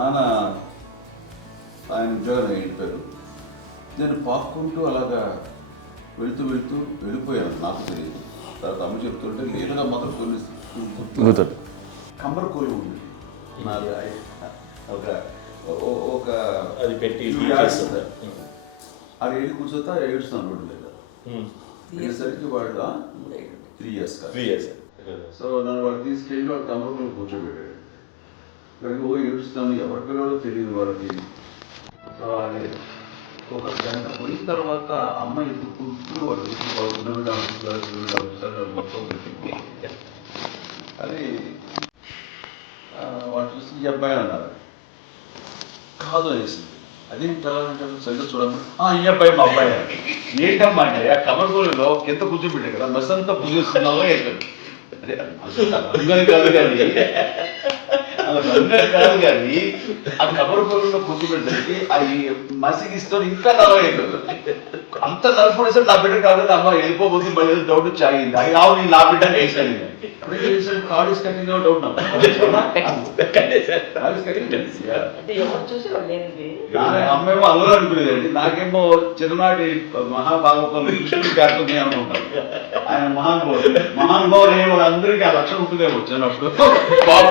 నాన్న ఆయన ఉద్యోగం వెళ్ళిపోయారు. నేను పాక్కుంటూ అలాగా వెళుతూ వెళ్ళిపోయాను, నాకు తెలియదు. తర్వాత అమ్మ చెప్తుంటే లేదుగా మాత్రం కొన్ని కమ్మర కోలు ఉంది నాది. ఒక అది పెట్టి అది వెళ్ళి కూర్చోతా ఏడుస్తున్నాను రోడ్డు మీద. వెళ్ళేసరికి వాళ్ళు 3 years సో నన్ను వాళ్ళు తీసుకెళ్ళి వాళ్ళు కమ్మర కోలు కూర్చోబెట్టాడు. ఓ ఏడుస్తాను, ఎవరి పిల్లలో తెలియదు వాళ్ళకి. సో అది ఒక గంట పోయిన తర్వాత అమ్మ ఎత్తుకుంటూ వాళ్ళు మొత్తం అది వాళ్ళు చూసి ఈ అబ్బాయి అన్నారు. కాదు అనేసింది. అదేం తెలంటే సరిగ్గా చూడమ్మా, ఈ అబ్బాయి మా అబ్బాయి. ఏంటమ్మా అంటే ఆ కమర్గోళిలో కింద కూర్చోబెట్టాడు కదా, బస్ అంతా పూజిస్తున్నావో అయిపోయింది. అదే రంగని కాదు కానీ ఆ కబరపూర్లో కూర్చోబెట్టడానికి అవి మసిగిస్తూ ఇంకా నలవైపోయింది. అంత నలుపుడేసారి నా బిడ్డ కాబట్టి అమ్మ వెళ్ళిపోతుంది, మళ్ళీ డౌట్ వచ్చి ఆగింది. అది రావు నేను నా బిడ్డ వేసాను. కార్డ్ ఇస్ కటింగ్ డౌట్ అమ్మేమో అల్లరు అనుకునేదండి, నాకేమో చిన్ననాటి మహాభాగవతం కాకపోతే అనుకుంటాను. ఆయన మహానుభావులు ఏమో అందరికీ ఆ లక్షణం ఉంటుందేమో వచ్చినప్పుడు బాబు